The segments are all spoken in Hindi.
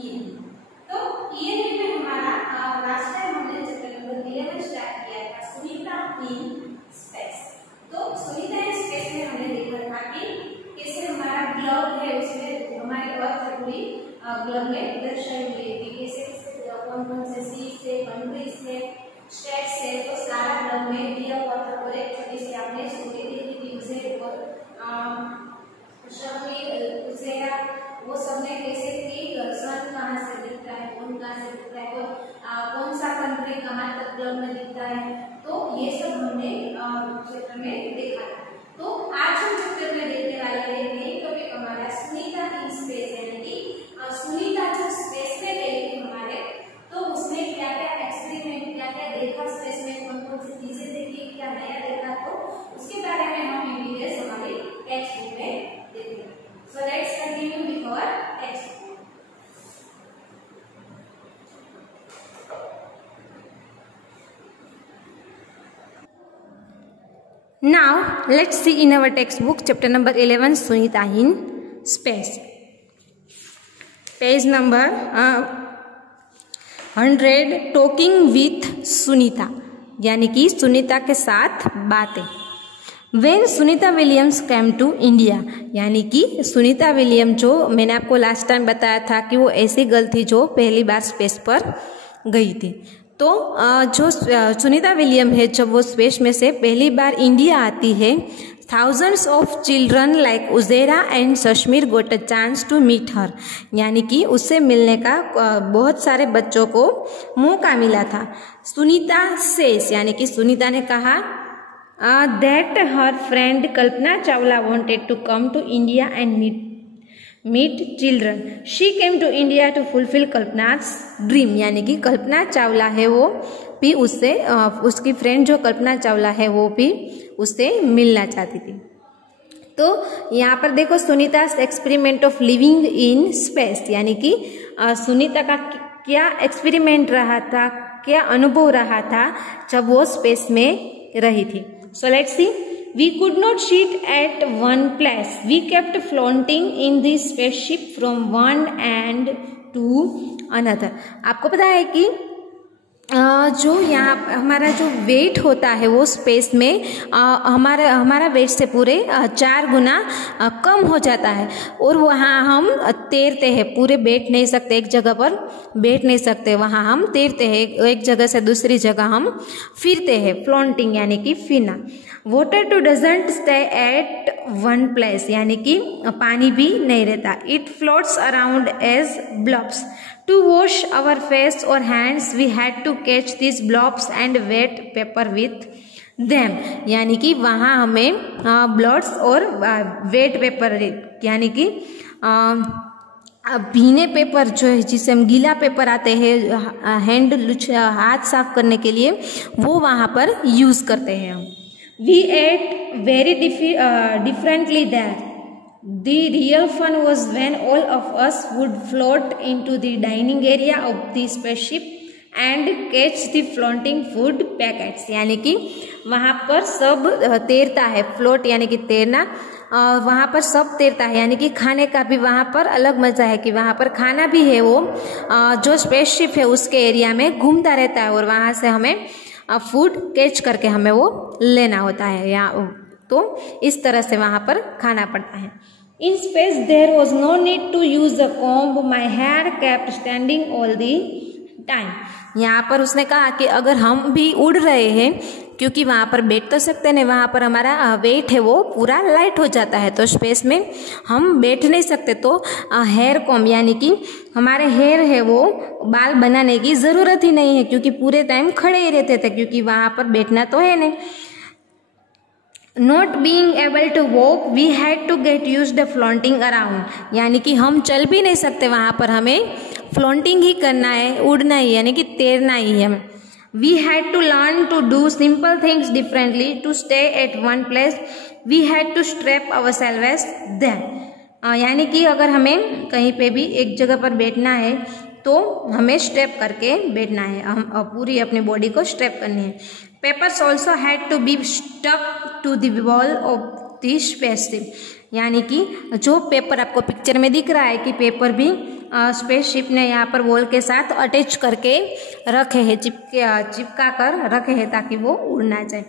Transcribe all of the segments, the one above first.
ENV। तो ENV में हमारा लास्ट टाइम हमने चैप्टर नंबर 11 स्टार्ट किया था, सुनीता इन स्पेस। तो सुनीता इन स्पेस में हमने देखा था कि कैसे हमारा ग्लव है उसमें हमारे अर्थ पूरी ग्लव में दर्शाई हुई है, कैसे कौन कौन से सीड्स है, कंट्रीज है, स्टेट्स है, तो सारा ग्लव में दिया हुआ था। और एक छोटी सी आपने स्टोरी देखी थी उसे और वो सबने कैसे कि सन कहाँ से दिखता है, कौन कहाँ से दिखता है और कौन सा कंट्री कहाँ तक ग्लव में दिखता है, तो ये सब हमने चैप्टर में देखा था। तो आज हम चैप्टर में देखने वाले हैं नई टॉपिक हमारा सुनीता इन स्पेस, यानी कि सुनीता जो स्पेस में गई थी हमारे, तो उसने क्या क्या एक्सपेरिमेंट क्या क्या देखा स्पेस में, कौन कौन सी चीजें देखी, क्या नया देखा, तो उसके बारे में हम वीडियोस हमारी टेक्स्ट बुक में देखेंगे। So let's continue with our textbook. Now let's see in our textbook chapter number 11 Sunita in space, page number 100 talking with Sunita, यानी कि सुनीता के साथ बातें। When Sunita Williams came to India, यानी कि सुनीता विलियम जो मैंने आपको लास्ट टाइम बताया था कि वो ऐसी गर्ल थी जो पहली बार स्पेस पर गई थी। तो जो सुनीता विलियम है, जब वो स्पेस में से पहली बार इंडिया आती है, thousands of children like Uzaira and Sashmir got a chance to meet her, यानी कि उससे मिलने का बहुत सारे बच्चों को मौका मिला था। सुनीता सेस, यानी कि सुनीता ने कहा that her friend Kalpana Chawla wanted to come to India and meet children. She came to India to fulfill Kalpana's dream, यानी कि कल्पना चावला है वो भी उससे उसकी फ्रेंड जो कल्पना चावला है वो भी उससे मिलना चाहती थी। तो यहाँ पर देखो Sunita experiment of living in space, यानी कि सुनीता का क्या एक्सपेरिमेंट रहा था, क्या अनुभव रहा था जब वो स्पेस में रही थी। So let's see. We could not sit at one place. We kept floating in the spaceship from one end to another. आपको पता है कि जो यहाँ हमारा जो वेट होता है वो स्पेस में हमारा वेट से पूरे 4 गुना कम हो जाता है, और वहाँ हम तैरते हैं, पूरे बैठ नहीं सकते, एक जगह पर बैठ नहीं सकते, वहाँ हम तैरते हैं, एक जगह से दूसरी जगह हम फिरते हैं, फ्लोटिंग यानी कि फिरना। Water too doesn't stay at one place, यानी कि पानी भी नहीं रहता। It floats around as blobs. To wash our face or hands, we had to catch these blobs and wet paper with them, यानी कि वहाँ हमें ब्लॉब्स और वेट पेपर, यानी कि भीने पेपर जो है, जिसे हम गीला पेपर आते हैं हाथ साफ करने के लिए, वो वहाँ पर यूज़ करते हैं हम। We ate very differently there. The real fun was when all of us would float into the dining area of the spaceship and catch the floating food packets, यानी कि वहाँ पर सब तैरता है, फ्लोट यानी कि तैरना, वहाँ पर सब तैरता है, यानी कि खाने का भी वहाँ पर अलग मज़ा है कि वहाँ पर खाना भी है, वो जो स्पेसशिप है उसके एरिया में घूमता रहता है, और वहाँ से हमें फूड कैच करके हमें वो लेना होता है, या तो इस तरह से वहाँ पर खाना पड़ता है। In space there was no need to use a comb. My hair kept standing all the time. यहाँ पर उसने कहा कि अगर हम भी उड़ रहे हैं, क्योंकि वहाँ पर बैठ तो सकते नहीं, वहाँ पर हमारा वेट है वो पूरा लाइट हो जाता है, तो स्पेस में हम बैठ नहीं सकते, तो हेयर कॉम्ब यानी कि हमारे हेयर है वो बाल बनाने की ज़रूरत ही नहीं है, क्योंकि पूरे टाइम खड़े ही रहते थे, क्योंकि वहाँ पर बैठना तो है नहीं। Not being able to walk, we had to get used to floating around, यानी कि हम चल भी नहीं सकते, वहाँ पर हमें फ्लोटिंग ही करना है, उड़ना ही, यानी कि तैरना ही है। We had to learn to do simple things differently. To stay at one place, we had to strap ourselves there. यानी कि अगर हमें कहीं पे भी एक जगह पर बैठना है तो हमें स्ट्रेप करके बैठना है, हम पूरी अपनी बॉडी को स्ट्रेप करनी है। Papers also had to be stuck to the wall of the spaceship, यानी कि जो पेपर आपको पिक्चर में दिख रहा है कि पेपर भी स्पेसशिप ने यहाँ पर वॉल के साथ अटैच करके रखे हैं, चिपका कर रखे हैं ताकि वो उड़ ना जाए।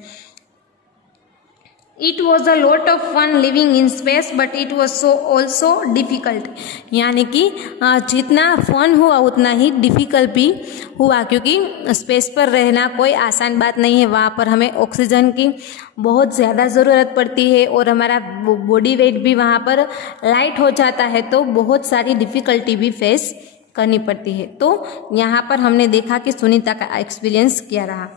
It was a lot of fun living in space, but it was so also difficult। यानी कि जितना फन हुआ उतना ही डिफ़िकल्ट भी हुआ, क्योंकि स्पेस पर रहना कोई आसान बात नहीं है। वहाँ पर हमें ऑक्सीजन की बहुत ज़्यादा ज़रूरत पड़ती है और हमारा बॉडी वेट भी वहाँ पर लाइट हो जाता है, तो बहुत सारी डिफ़िकल्टी भी फेस करनी पड़ती है। तो यहाँ पर हमने देखा कि सुनीता का एक्सपीरियंस क्या रहा।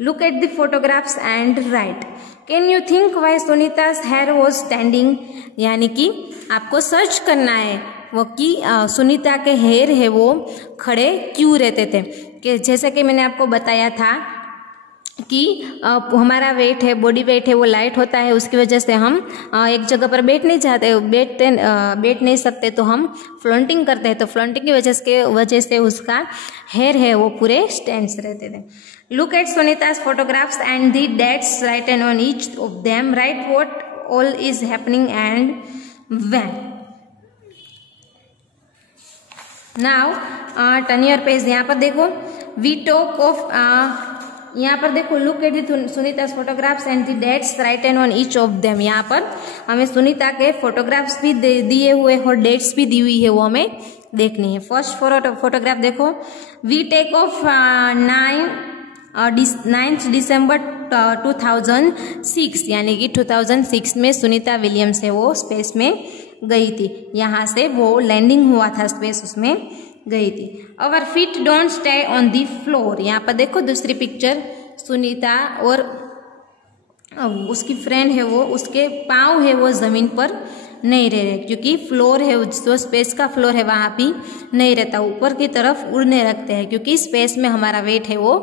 Look at the photographs and write, can you think why Sunita's hair was standing. यानी कि आपको सर्च करना है वो कि सुनीता के हेयर है वो खड़े क्यों रहते थे। कि जैसे कि मैंने आपको बताया था कि हमारा वेट है, बॉडी वेट है वो लाइट होता है, उसकी वजह से हम एक जगह पर बैठ नहीं सकते, तो हम फ्लोटिंग करते हैं। तो फ्लोटिंग की वजह से उसका हेयर है वो पूरे स्टैंड्स रहते थे। Look at Sunita's photographs and the dates written on each of them, write what all is happening and when. Now turn your page. यहाँ पर देखो वी टॉक ऑफ, यहाँ पर देखो look at the Sunita's photographs and the dates written on each of them. यहाँ पर हमें सुनीता के फोटोग्राफ्स भी दिए हुए और डेट्स भी दी हुई है, वो हमें देखनी है। फर्स्ट फोटोग्राफ देखो, वी टेक ऑफ 9 दिसंबर 2006, यानी कि 2006 में सुनीता विलियम्स है वो स्पेस में गई थी। यहाँ से वो लैंडिंग हुआ था स्पेस, उसमें गई थी। Our feet don't stay on the floor. यहाँ पर देखो दूसरी पिक्चर, सुनीता और उसकी फ्रेंड है वो, उसके पाँव है वो ज़मीन पर नहीं रह रहे, क्योंकि फ्लोर है जो स्पेस का फ्लोर है वहाँ भी नहीं रहता, ऊपर की तरफ उड़ने रखते हैं, क्योंकि स्पेस में हमारा वेट है वो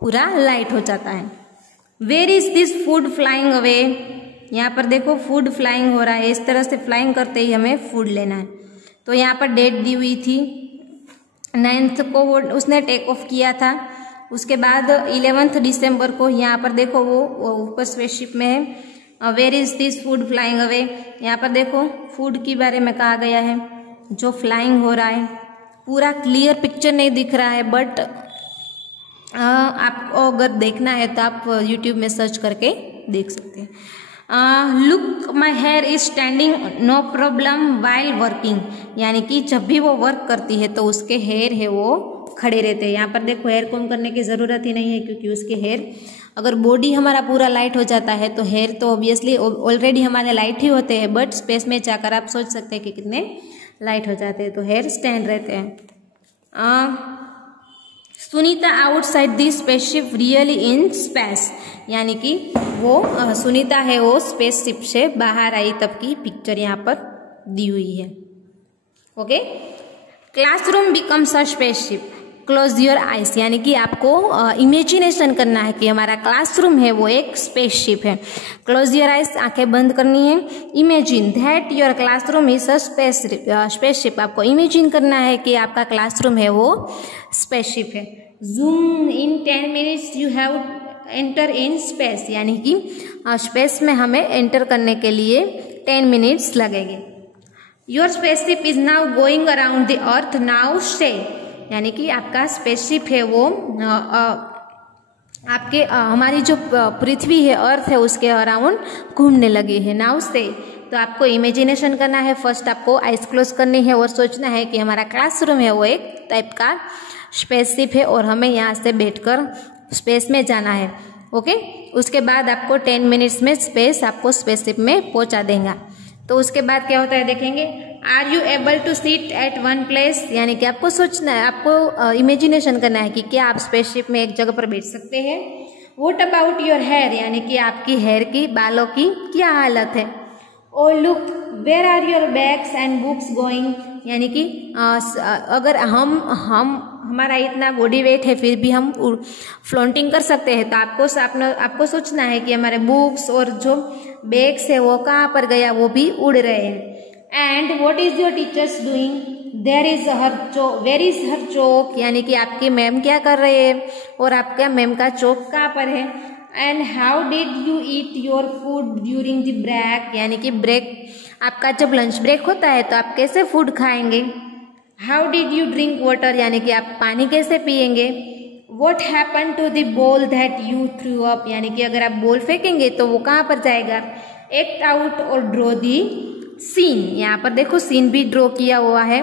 पूरा लाइट हो जाता है। Where is this food flying away. यहाँ पर देखो फूड फ्लाइंग हो रहा है, इस तरह से फ्लाइंग करते ही हमें फूड लेना है। तो यहाँ पर डेट दी हुई थी 9th को वो उसने टेक ऑफ किया था। उसके बाद 11 दिसंबर को यहाँ पर देखो वो ऊपर स्पेसशिप में है। Where is this food flying away. यहाँ पर देखो फूड के बारे में कहा गया है जो फ्लाइंग हो रहा है। पूरा क्लियर पिक्चर नहीं दिख रहा है, बट आपको अगर देखना है तो आप यूट्यूब में सर्च करके देख सकते हैं। Look my hair is standing no problem while working. यानी कि जब भी वो वर्क करती है तो उसके हेयर है वो खड़े रहते हैं। यहाँ पर देखो हेयर कॉम्ब करने की ज़रूरत ही नहीं है, क्योंकि उसके हेयर, अगर बॉडी हमारा पूरा लाइट हो जाता है तो हेयर तो ऑब्वियसली ऑलरेडी हमारे लाइट ही होते हैं, बट स्पेस में जाकर आप सोच सकते हैं कि कितने लाइट हो जाते हैं, तो हेयर स्टैंड रहते हैं। Sunita outside the spaceship really in space. यानी कि वो सुनीता है वो स्पेसशिप से बाहर आई तब की पिक्चर यहाँ पर दी हुई है। Okay, classroom becomes a spaceship, close your eyes. यानी कि आपको इमेजिनेशन करना है कि हमारा क्लासरूम है वो एक स्पेसशिप है। क्लोज योर आइज, आंखें बंद करनी है। Imagine that your classroom is a spaceship. आपको इमेजिन करना है कि आपका क्लासरूम है वो स्पेसशिप है। Zoom in 10 minutes you have enter in space. यानी कि स्पेस में हमें एंटर करने के लिए 10 मिनट्स लगेंगे। Your spaceship is now going around the earth, now stay. यानी कि आपका स्पेसशिप है वो आपके हमारी जो पृथ्वी है, अर्थ है, उसके अराउंड घूमने लगी है। Now stay. तो आपको इमेजिनेशन करना है, फर्स्ट आपको आइज क्लोज करनी है और सोचना है कि हमारा क्लासरूम है वो एक टाइप का स्पेसशिप है और हमें यहाँ से बैठकर स्पेस में जाना है। ओके, उसके बाद आपको 10 मिनट्स में स्पेस आपको स्पेसशिप में पहुँचा देगा। तो उसके बाद क्या होता है देखेंगे। Are you able to sit at one place. यानी कि आपको सोचना है, आपको इमेजिनेशन करना है कि क्या आप स्पेसशिप में एक जगह पर बैठ सकते हैं। What about your hair. यानी कि आपकी हेयर की, बालों की क्या हालत है। Oh look where are your bags and books going. यानी कि अगर हमारा इतना बॉडी वेट है फिर भी हम फ्लोटिंग कर सकते हैं, तो आपको सोचना है कि हमारे बुक्स और जो बैग्स है वो कहाँ पर गया, वो भी उड़ रहे हैं। And what is your teachers doing, where is her chalk. यानी कि आपकी मैम क्या कर रहे हैं और आपका मैम का चौक कहाँ पर है। And how did you eat your food during the break. यानी कि ब्रेक, आपका जब लंच ब्रेक होता है तो आप कैसे फूड खाएंगे। How did you drink water, यानी कि आप पानी कैसे पिएंगे। What happen to the ball that you threw up, यानी कि अगर आप बॉल फेंकेंगे तो वो कहाँ पर जाएगा। एक्ट आउट और ड्रॉ दी सीन, यहाँ पर देखो सीन भी ड्रॉ किया हुआ है,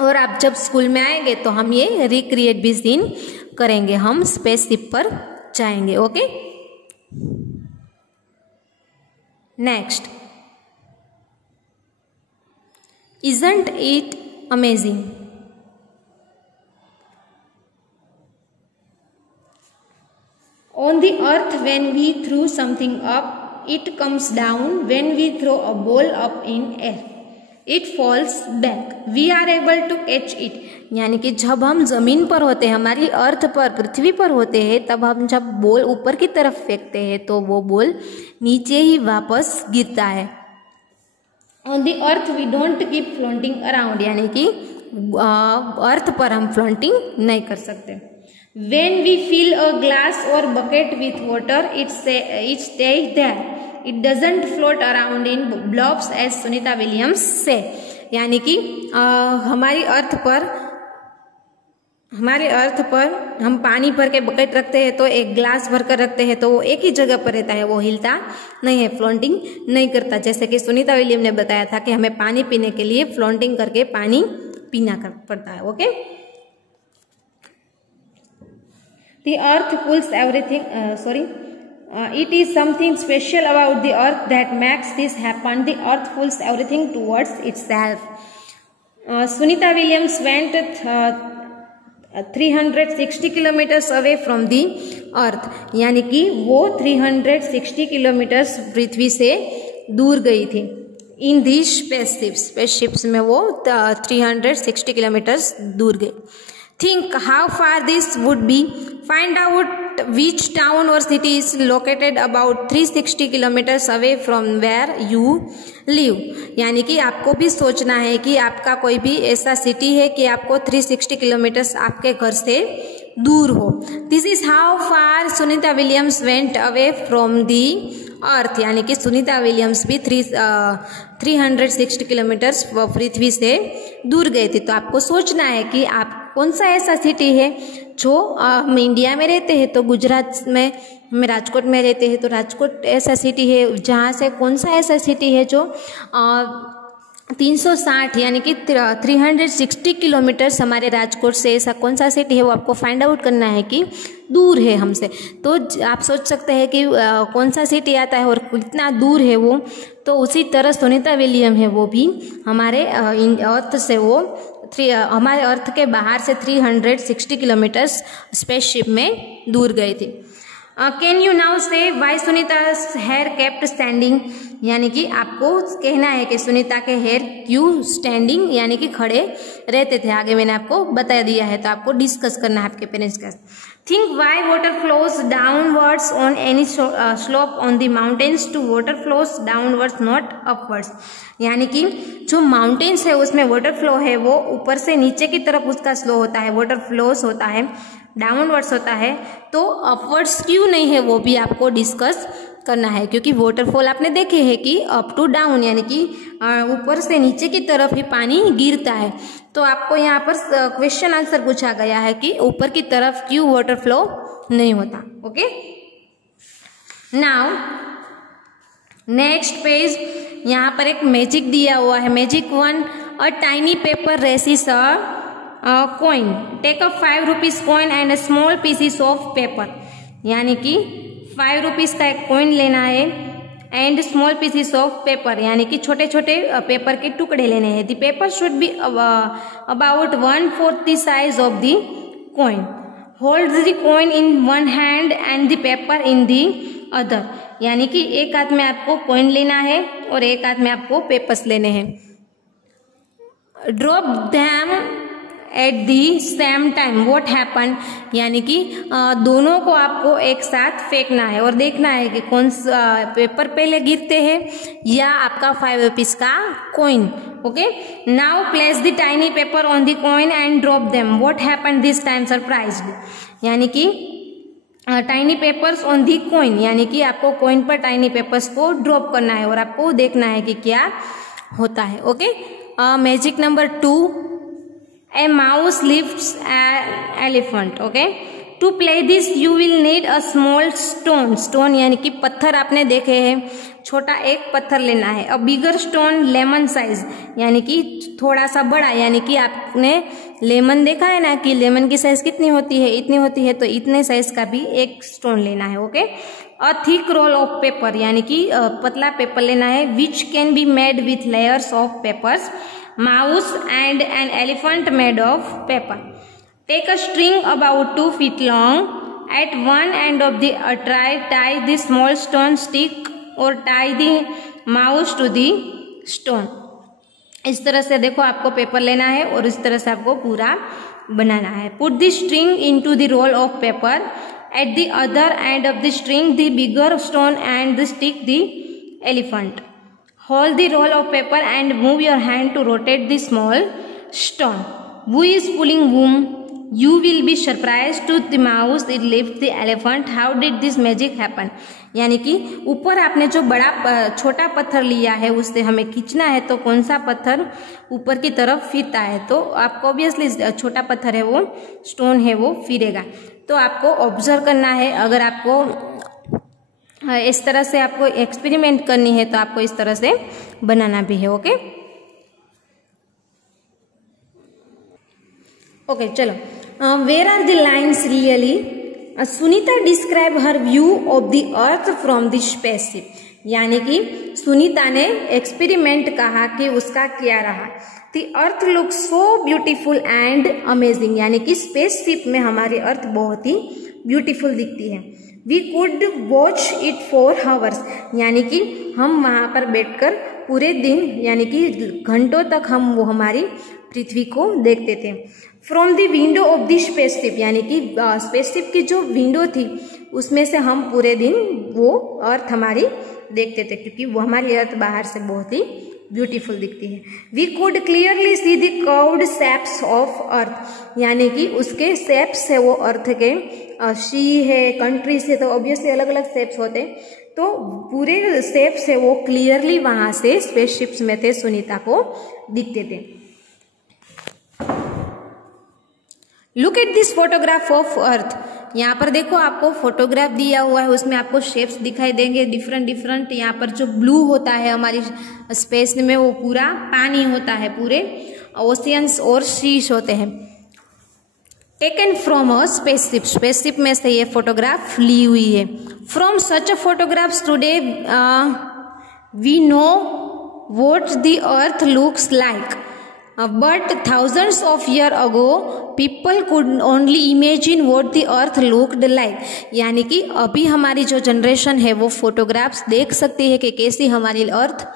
और आप जब स्कूल में आएंगे तो हम ये रिक्रिएट भी सीन करेंगे, हम स्पेसशिप पर जाएंगे। Okay, next, isn't it amazing. On the earth, when we throw something up, it comes down. When we throw a ball up in air, it falls back. We are able to catch it. यानी कि जब हम जमीन पर होते हैं, हमारी अर्थ पर, पृथ्वी पर होते हैं, तब हम जब बॉल ऊपर की तरफ फेंकते हैं तो वो बॉल नीचे ही वापस गिरता है। On the earth we don't keep floating around, यानी कि अर्थ पर हम फ्लोटिंग नहीं कर सकते। When we fill a glass or bucket with water, it stays there. It doesn't float around in blobs, as Sunita Williams से। यानी कि हमारे अर्थ पर हम पानी भर के बकेट रखते हैं तो एक ग्लास भर कर रखते हैं तो वो एक ही जगह पर रहता है, वो हिलता नहीं है, फ्लोटिंग नहीं करता। जैसे कि सुनीता विलियम ने बताया था कि हमें पानी पीने के लिए फ्लोटिंग करके पानी पीना पड़ता है। Okay, The earth pulls everything, it is something special about the earth that makes this happen. The earth pulls everything towards itself. Sunita Williams went 360 kilometers away from the earth, यानी कि वो 360 किलोमीटर्स पृथ्वी से दूर गई थी। In these spaceships में वो 360 किलोमीटर्स दूर गई। Think how far this would be. Find out which town or city is located about 360 kilometers away from where you live. यानी कि आपको भी सोचना है कि आपका कोई भी ऐसा सिटी है कि आपको 360 किलोमीटर्स आपके घर से दूर हो। This is how far Sunita Williams went away from the earth, यानी कि सुनीता विलियम्स भी 360 किलोमीटर्स पृथ्वी से दूर गए थे। तो आपको सोचना है कि आप कौन सा ऐसा सिटी है जो हम इंडिया में रहते हैं तो गुजरात में, हम राजकोट में रहते हैं तो राजकोट ऐसा सिटी है, जहाँ से कौन सा ऐसा सिटी है जो 360 यानी कि 360 किलोमीटर्स हमारे राजकोट से, ऐसा कौन सा सिटी है वो आपको फाइंड आउट करना है कि दूर है हमसे। तो आप सोच सकते हैं कि कौन सा सिटी आता है और कितना दूर है वो। तो उसी तरह सुनीता विलियम है, वो भी हमारे अर्थ से हमारे अर्थ के बाहर से 360 किलोमीटर्स स्पेसशिप में दूर गई थी। कैन यू नाउ से Y Sunita's hair kept standing, यानी कि आपको कहना है कि सुनीता के हेयर क्यों स्टैंडिंग यानी कि खड़े रहते थे। आगे मैंने आपको बता दिया है, तो आपको डिस्कस करना है आपके पेरेंट्स के साथ। Think why water flows downwards on any slope on the mountains too water flows downwards not upwards, यानी कि जो माउंटेन्स है उसमें वाटर फ्लो है वो ऊपर से नीचे की तरफ उसका स्लो होता है, वाटर फ्लोज होता है, डाउनवर्ड्स होता है, तो अपवर्ड्स क्यों नहीं है वो भी आपको डिस्कस करना है। क्योंकि वाटरफॉल आपने देखे हैं कि अप टू डाउन यानी कि ऊपर से नीचे की तरफ ही पानी गिरता है। तो आपको यहाँ पर क्वेश्चन आंसर पूछा गया है कि ऊपर की तरफ क्यों वाटर फ्लो नहीं होता। ओके, नाउ नेक्स्ट पेज, यहाँ पर एक मैजिक दिया हुआ है। Magic 1, a tiny paper raises a coin, take a 5 rupees coin and a small pieces of paper, यानी कि 5 रुपीज का एक कॉइन लेना है and small pieces of paper, यानी कि छोटे छोटे पेपर के टुकड़े लेने हैं। The paper should be about 1/4 the size of the coin, hold the coin in one hand and the paper in the other, यानी कि एक हाथ में आपको कॉइन लेना है और एक हाथ में आपको पेपर्स लेने हैं। Drop them at the same time, what happen, यानी कि दोनों को आपको एक साथ फेंकना है और देखना है कि कौन सा पेपर पहले गिरते हैं या आपका 5 रुपीज का coin. Okay, now place the tiny paper on the coin and drop them, what happen this time surprised, यानी कि tiny papers on the coin, यानी कि आपको कॉइन पर टाइनी पेपर्स को ड्रॉप करना है और आपको देखना है कि क्या होता है। Okay, magic number 2, a mouse lifts an elephant. Okay, to play this you will need a small stone. Stone यानी कि पत्थर आपने देखे हैं, छोटा एक पत्थर लेना है। अ बिगर स्टोन लेमन साइज यानी कि थोड़ा सा बड़ा, यानी कि आपने लेमन देखा है ना कि लेमन की साइज कितनी होती है, इतनी होती है, तो इतने साइज का भी एक स्टोन लेना है। Okay, a thick roll of paper यानी कि पतला पेपर लेना है, which can be made with layers of papers, mouse and an elephant made of paper. Take a string about 2 feet long. At one end of the tie the small stone stick or tie the mouse to the stone. इस तरह से देखो आपको पेपर लेना है और इस तरह से आपको पूरा बनाना है। Put the string into the roll of paper. At the other end of the string the bigger stone and the stick the elephant. Hold the roll of paper and move your hand to rotate the small stone. Who is pulling whom? You will be surprised to the mouse it lifts the elephant. How did this magic happen? यानी कि ऊपर आपने जो बड़ा छोटा पत्थर लिया है उससे हमें खींचना है, तो कौन सा पत्थर ऊपर की तरफ फिरता है, तो आपको ऑब्वियसली छोटा पत्थर है वो स्टोन है वो फिरेगा। तो आपको ऑब्जर्व करना है। अगर आपको इस तरह से आपको एक्सपेरिमेंट करनी है तो आपको इस तरह से बनाना भी है। ओके ओके, चलो, where are the lines really? Sunita describe her view of the earth from the spaceship. यानी कि सुनीता ने एक्सपेरिमेंट कहा कि उसका क्या रहा। The earth look so beautiful and amazing, यानी कि स्पेसशिप में हमारी अर्थ बहुत ही ब्यूटीफुल दिखती है। We could watch it for hours, यानी कि हम वहां पर बैठकर पूरे दिन यानी कि घंटों तक हम वो हमारी पृथ्वी को देखते थे। From the window of the spaceship, यानी कि स्पेसशिप की जो विंडो थी उसमें से हम पूरे दिन वो अर्थ हमारी देखते थे, क्योंकि वो हमारी अर्थ बाहर से बहुत ही ब्यूटीफुल दिखती है। We could clearly see the curved shapes of earth, यानी कि उसके शेप्स है वो अर्थ के, सी है, कंट्रीज है, तो ऑब्वियसली अलग अलग शेप्स होते, तो पूरे शेप्स है वो क्लियरली वहां से स्पेसशिप्स में थे, सुनीता को दिखते थे। Look at this photograph of earth. यहाँ पर देखो आपको फोटोग्राफ दिया हुआ है, उसमें आपको शेप्स दिखाई देंगे डिफरेंट डिफरेंट। यहाँ पर जो ब्लू होता है हमारी स्पेस में वो पूरा पानी होता है, पूरे ओशियंस और सीज होते हैं। Taken from a spaceship, spaceship में से ये फोटोग्राफ ली हुई है। From such a photographs today we know what the earth looks like, but thousands of years ago people could only imagine what the earth looked like। यानी कि अभी हमारी जो जनरेशन है वो फोटोग्राफ्स देख सकती है कि कैसी हमारी अर्थ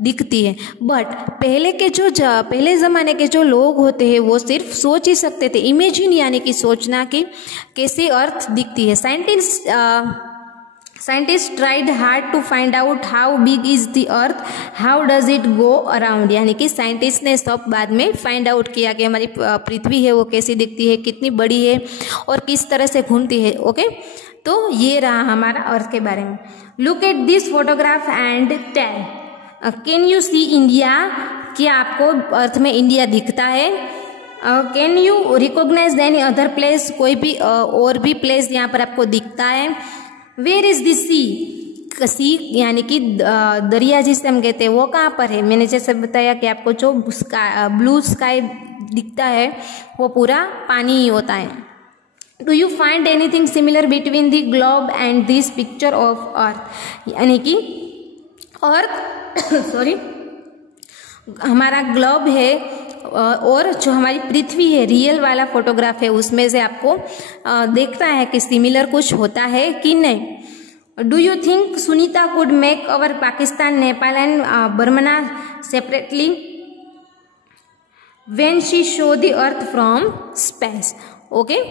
दिखती है, बट पहले ज़माने के जो लोग होते हैं वो सिर्फ सोच ही सकते थे। इमेजिन यानी कि सोचना कि कैसी अर्थ दिखती है। Scientists tried hard to find out how big is the earth, how does it go around। यानी कि साइंटिस्ट ने सब बाद में फाइंड आउट किया कि हमारी पृथ्वी है वो कैसी दिखती है, कितनी बड़ी है और किस तरह से घूमती है। ओके, तो ये रहा हमारा अर्थ के बारे में। Look at this photograph and tell, can you see India? क्या आपको अर्थ में इंडिया दिखता है? Can you recognise any other place? कोई भी और भी प्लेस यहाँ पर आपको दिखता है? वेयर इज द सी? सी यानी कि दरिया जिसे हम कहते हैं वो कहाँ पर है? मैंने जैसे बताया कि आपको जो ब्लू स्काई दिखता है वो पूरा पानी ही होता है। Do you find anything similar between the globe and this picture of earth? यानी कि अर्थ सॉरी हमारा ग्लोब है और जो हमारी पृथ्वी है रियल वाला फोटोग्राफ है उसमें से आपको देखता है कि सिमिलर कुछ होता है कि नहीं। Do you think Sunita could make our Pakistan, Nepal and Burma separately when she show the earth from space? Okay,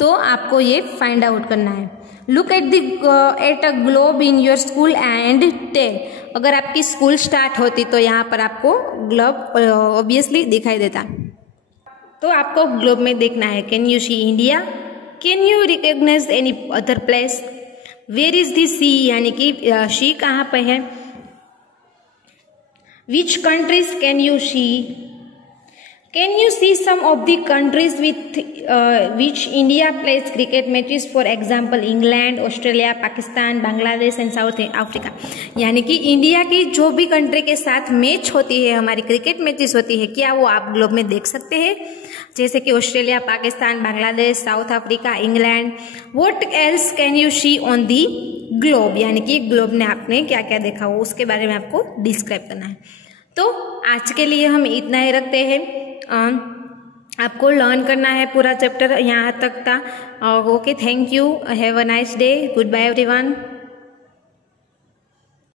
तो आपको ये फाइंड आउट करना है। Look at a globe in your school and tell. अगर आपकी स्कूल स्टार्ट होती तो यहाँ पर आपको ग्लोब ऑब्वियसली दिखाई देता, तो आपको ग्लोब में देखना है। Can you see India? Can you recognise any other place? Where is the sea? यानी कि सी कहाँ पे है? Which countries can you see? Can you see some of the countries with which India plays cricket matches? For example, England, Australia, Pakistan, Bangladesh and South Africa. यानी कि इंडिया की जो भी कंट्री के साथ मैच होती है, हमारी क्रिकेट मैचेस होती है, क्या वो आप ग्लोब में देख सकते हैं? जैसे कि Australia, Pakistan, Bangladesh, south Africa, England. What else can you see on the globe? यानी कि ग्लोब में आपने क्या क्या देखा हो उसके बारे में आपको डिस्क्राइब करना है. तो आज के लिए हम इतना ही रखते हैं. आपको लर्न करना है पूरा चैप्टर, यहाँ तक था. Okay, thank you, have a nice day, goodbye everyone.